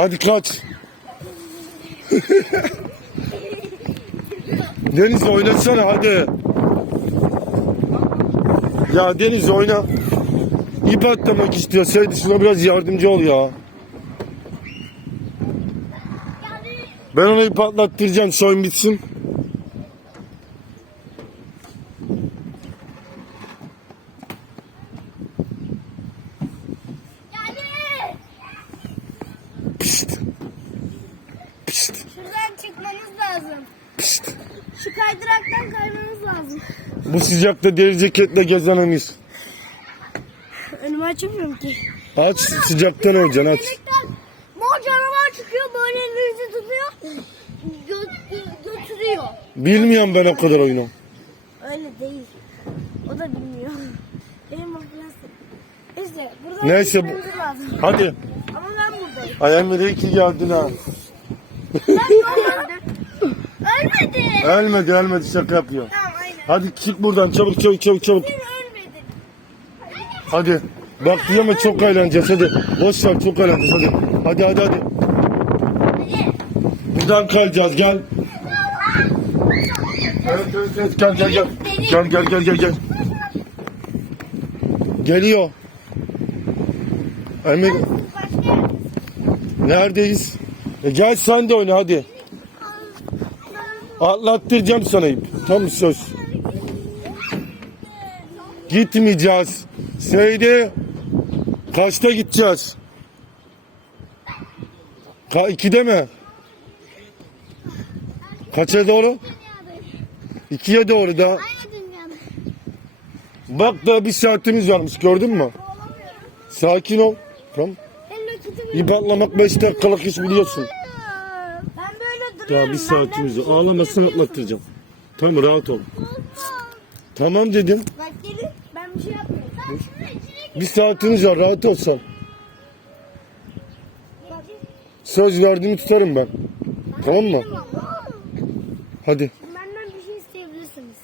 Hadi kaç. Deniz oynasana hadi. Ya Deniz oyna. İp atlamak istiyor. Seydi şuna biraz yardımcı ol ya. Ben ona ip atlattıracağım. Şu oyun bitsin. Yani Pişt. Pişt. şuradan çıkmamız lazım. Pişt. Şu kaydıraktan kaymamız lazım. Bu sıcakta deri ceketle gezemeyiz. Önümü açamıyorum ki. Aç sıcaktan öleceksin aç. Mor canavar çıkıyor böyle elinizi tutuyor. Gö- gö- götürüyor. Bilmiyorum ben o kadar oyunu. Öyle değil. O da bilmiyor. Benim o plastik. İşte buradan Neyse bu-. Hadi. Ama ben buradayım. Ay Emre iyi ki geldin ha. Ölmedi. Ölmedi ölmedi şaka yapıyor. Tamam aynen. Hadi çık buradan çabuk çabuk çabuk çabuk. Sen ölmedin. Hadi. Bak diyor ama çok eğleneceğiz hadi. Boş ver çok eğleneceğiz hadi. Hadi hadi hadi. Buradan kayacağız gel. Evet evet evet gel gel gel. Gel gel gel gel gel. Geliyor. Emir. Neredeyiz? E gel sen de oyna hadi. Atlattıracağım sana ip. Tam söz. Gitmeyeceğiz. Seydi. Kaçta gideceğiz? Ka ikide mi? Kaça doğru? İkiye doğru da. Bak da bir saatimiz varmış gördün mü? Sakin ol. Tamam. İp atlamak 5 dakikalık iş biliyorsun. Ben böyle Ya duruyorum. bir saatimiz var. Ağlamasın atlattıracağım. Tamam rahat ol. Tamam dedim. Bak gelin. Ben bir şey yapmıyorum. Bir saatimiz var rahat ol sen. Söz verdiğimi tutarım ben. Tamam mı? Hadi. Benden bir şey isteyebilirsiniz.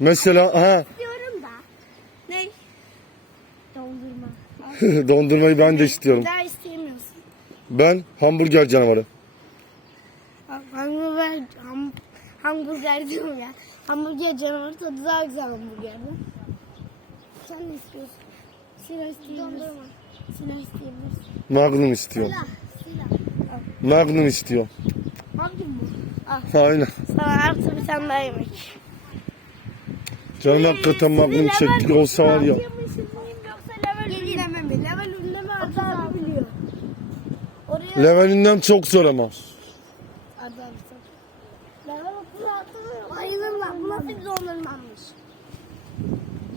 Mesela aha Diyorum da. Ne? Dondurma. dondurmayı ben de istiyorum. Daha. Ben hamburger canavarı. Hamburger, ham, hamburger diyorum ya. Hamburger canavarı tadı daha güzel hamburgerden. Sen ne istiyorsun? Silah isteyebilirsin. Silah isteyebilirsin. Magnum istiyorum. Silah. Magnum istiyor. Hangi bu? Al. Aynen. Sana artı bir tane daha yemek. Canım hakikaten Magnum çektik olsa var ya. Yoksa level ünleme mi? Level ünleme Arda abi biliyor. Oraya Levelinden çok zor ama. Sor. Level 36 bayılırlar. Bu nasıl bir dondurmamış?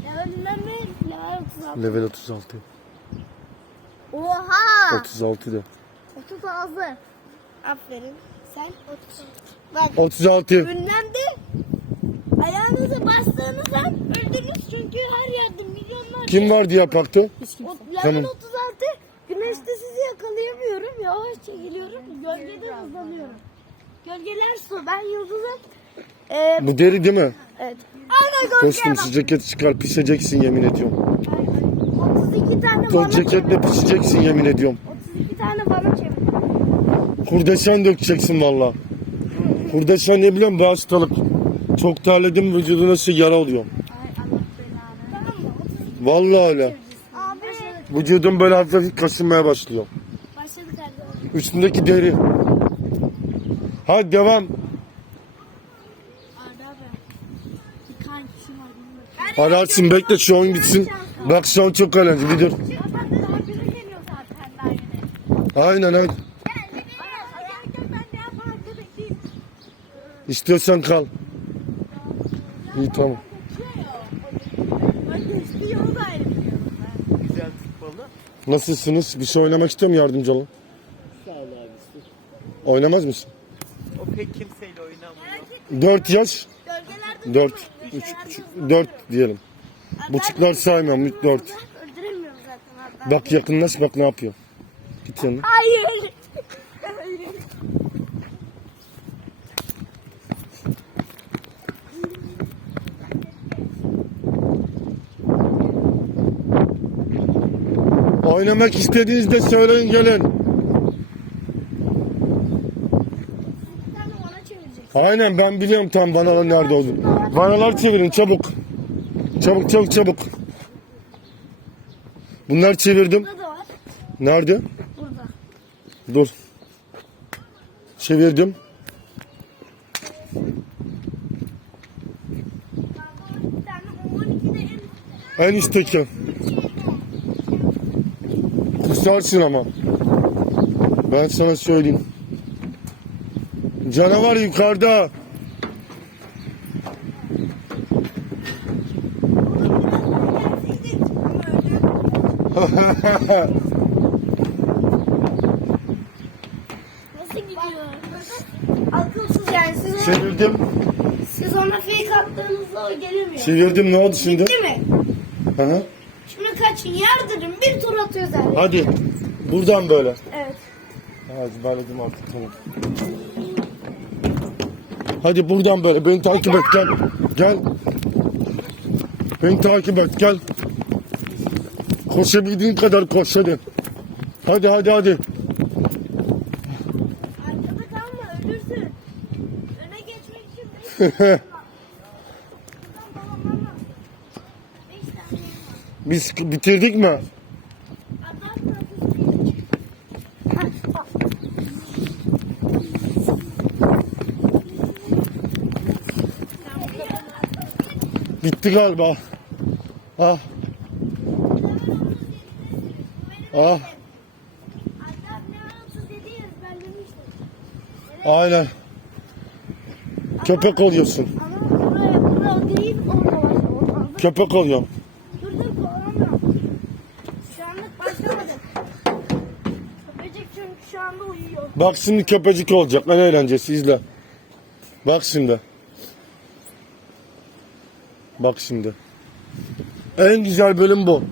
Level ünleme level 36. Level 36. Oha! 36 de. 36. Aferin. Sen 36. Bak 36. ünlemde ayağınızı bastığınızda öldünüz çünkü her yerde milyonlar Kim vardı ya parkta? O, level Tamam. 36 güneşte sizi yakalayamıyorum. Yavaşça geliyorum. Gölgeden hızlanıyorum. Gölgeler su. Ben yıldızım. Ee, Bu deri değil mi? evet. Aynen gölgeye Dostum bak. şu ceketi çıkar pişeceksin yemin ediyorum. 32 tane bana ceketle pişeceksin yemin ediyorum. 32 tane bana çevir. Kurdeşen dökeceksin valla. Kurdeşen ne biliyorum bir hastalık. Çok terledim vücuduna şey yara oluyor. Tamam mı? 32 Vallahi öyle. Vücudum böyle hafif hafif kaşınmaya başlıyor. Başladık Erdoğan. Üstündeki deri. Hadi devam. Ararsın bekle şu oyun bitsin. Bak şu an çok eğlenceli bir dur. Aynen aynen. İstiyorsan kal. İyi tamam. Güzel futbolu. Nasılsınız? Bir şey oynamak istiyor mu yardımcı olun? Sağ ol abisi. Oynamaz mısın? O pek kimseyle oynamıyor. 4 yaş. Gölgelerde 4. 3 4 diyelim. Buçuklar saymam. 4. öldüremiyorum zaten. Bak yakınlaş bak ne yapıyor. Git yanına. Hayır. Oynamak istediğinizde söyleyin gelin. Aynen ben biliyorum tam vanalar nerede oldu. Vanalar çevirin çabuk. Çabuk çabuk çabuk. Bunlar çevirdim. Nerede? Burada. Dur. Çevirdim. En üstteki. Kusarsın ama. Ben sana söyleyeyim. Canavar yukarıda. Nasıl gidiyor? Akılsız yani siz Çevirdim. siz ona fake attığınızda o gelemiyor. Çevirdim ne oldu şimdi? Değil mi? Hı hı. Kaçın yardırın bir tur atıyor zaten. Hadi. Buradan böyle. Evet. Hadi bağladım artık tamam. Hadi buradan böyle beni takip et gel. Gel. Beni takip et gel. Koşabildiğin kadar koş hadi. Hadi hadi hadi. Arkada kalma ölürsün. Öne geçmek için beş Buradan dolanman lazım. Beş tane yol var. Biz bitirdik mi? Bitti galiba. Ah. Ah. Aynen. Köpek oluyorsun. Köpek oluyorum. Dur dur kovalamıyorum. Şu anlık başlamadı. Köpecik çünkü şu anda uyuyor. Bak şimdi köpecik olacak. En eğlencesi izle. Bak şimdi. Bak şimdi. En güzel bölüm bu.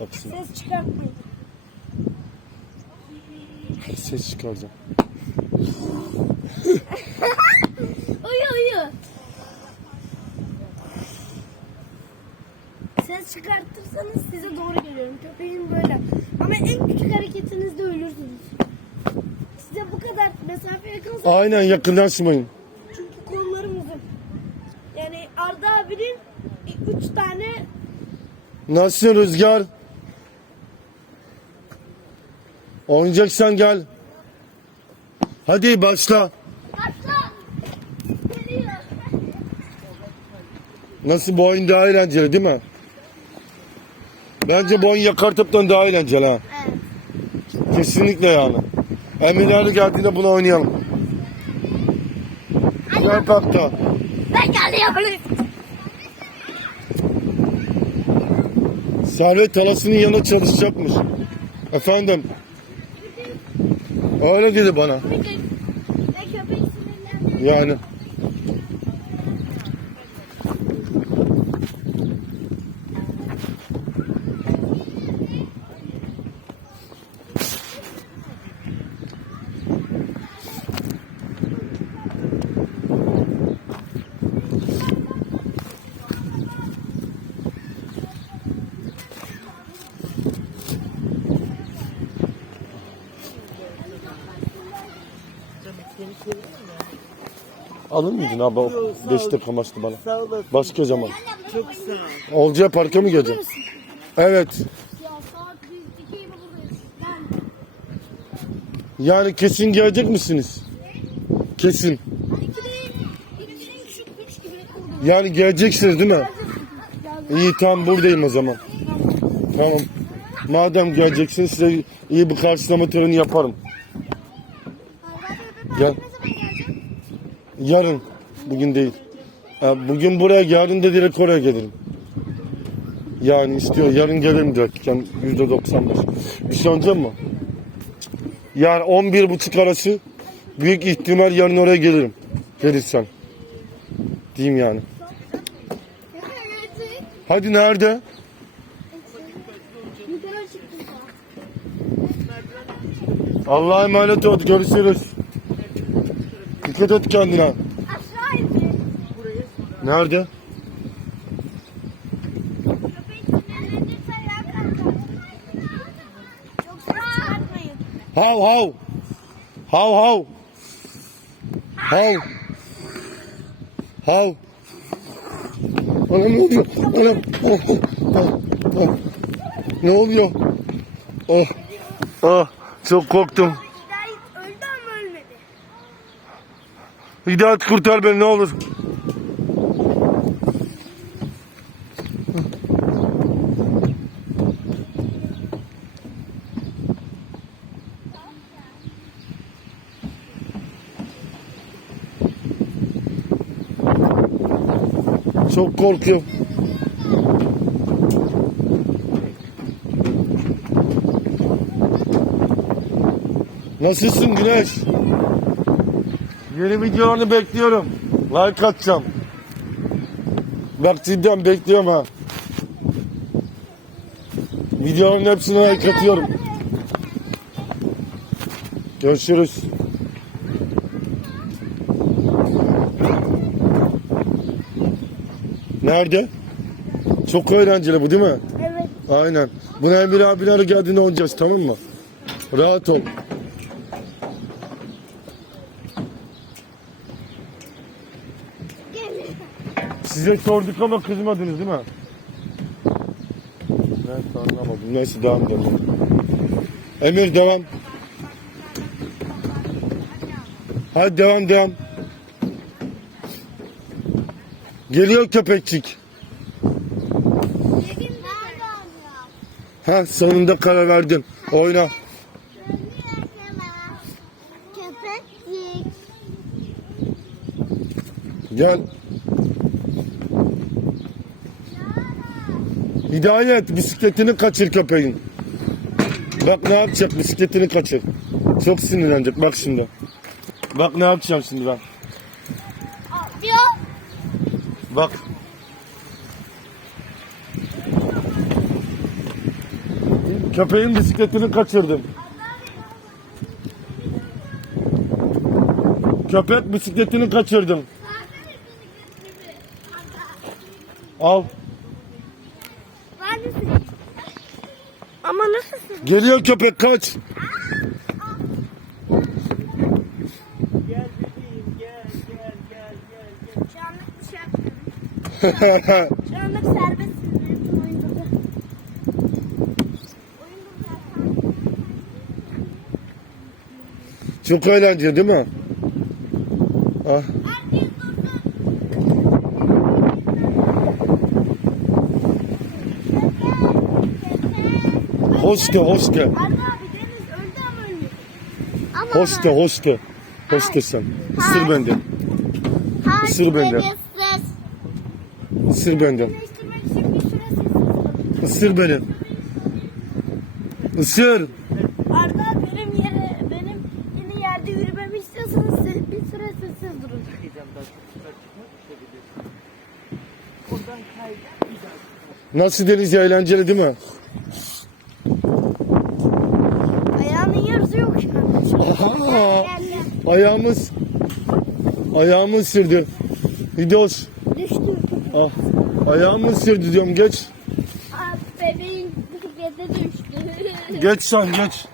Bak şimdi. Ses çıkartmayın. Ses çıkaracağım. Uyu uyu. Çıkartırsanız size doğru geliyorum. Köpeğin böyle. Ama en küçük hareketinizde ölürsünüz. Size bu kadar mesafe yakınsa Aynen yakınlaşmayın. çünkü kollarım uzun. Yani Arda abinin üç tane Nasılsın Rüzgar? Oynayacaksan gel. Hadi başla. Başla. Geliyor. Nasıl bu oyun daha eğlenceli değil mi? Bence bu oyun yakartıptan daha eğlenceli ha. Evet. Kesinlikle yani. Emirler geldiğinde bunu oynayalım. Gel parkta. Ben geliyorum. Servet halasının yanına çalışacakmış. Efendim. Öyle dedi bana. Yani. Alır mıydın abi? O Yok, sağ ol. Beş dakika amaçlı bana. Sağ olasın. Başka zaman. Çok sağ ol. Olcay Park'a mı geleceğim? Evet. Ya saat biz iki gibi buradayız. Ben Yani kesin gelecek misiniz? Kesin. iki değil. İki değil şu üç gibi buradayım. Yani geleceksiniz değil mi? İyi tamam buradayım o zaman. Tamam. Madem geleceksiniz size iyi bir karşılama töreni yaparım. Gel. Yarın. Bugün değil. Bugün buraya yarın da direkt oraya gelirim. Yani istiyor. Yarın gelirim direkt. Yani yüzde doksan beş. Bir şey olacak mı? Yani on bir buçuk arası büyük ihtimal yarın oraya gelirim. Gelirsen. Diyeyim yani. Hadi nerede? Allah'a emanet ol. Görüşürüz. Dikkat et kendine. Aşağı indi. Nerede? Hav hav. Hav hav. Hav. Hav. Anam ne oluyor? Anam. Oh, oh, oh, oh. Ne oluyor? Oh. Oh. Çok korktum. Hidayet öldü ama ölmedi. Hidayet kurtar beni ne olur. Çok korkuyorum. Nasılsın Güneş? Yeni videolarını bekliyorum. Like atacağım. Bak cidden bekliyorum ha. Videoların hepsine like atıyorum. Görüşürüz. Nerede? Çok eğlenceli bu değil mi? Evet. Aynen. Buna Emir abileri geldiğinde oynayacağız tamam mı? Rahat ol. Size sorduk ama kızmadınız değil mi? Evet anlamadım. Neyse devam edelim. Emir devam. Hadi devam devam. Geliyor köpekçik. Ben Ha sonunda karar verdim. Oyna. Köpekçik. Gel. Hidayet bisikletini kaçır köpeğin. Bak ne yapacak bisikletini kaçır. Çok sinirlenecek bak şimdi. Bak ne yapacağım şimdi ben. Yok. Bak. Köpeğin bisikletini kaçırdım. Köpek bisikletini kaçırdım. Al. Ama nasılsın? Geliyor köpek kaç. Gel bebeğim gel gel gel gel. gel. Şu anlık bir şey yapmıyorum. Şu anlık serbestsiniz. Benim oyun burada. Oyun burada. Çok eğlenceli değil mi? Ah. Hoş de. Arda abi Deniz öldü ama ölmedi. Ama Hoş de hoş de. Hoş de sen. Isır benden. Hayır, Isır ses. Isır benden. Isır beni. Isır. Arda benim yere benim yeni yerde yürümemi istiyorsanız siz bir süre sessiz durun. Nasıl deniz eğlenceli değil mi? Ayağının yarısı yok şu an. Aa, Gel, gel. Ayağımız ayağımı ısırdı. Hidos. Düştü. Ah, ayağımı ısırdı diyorum geç. Aa, bebeğin bisiklete düştü. Geç sen geç.